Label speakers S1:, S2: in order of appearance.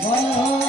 S1: Oh,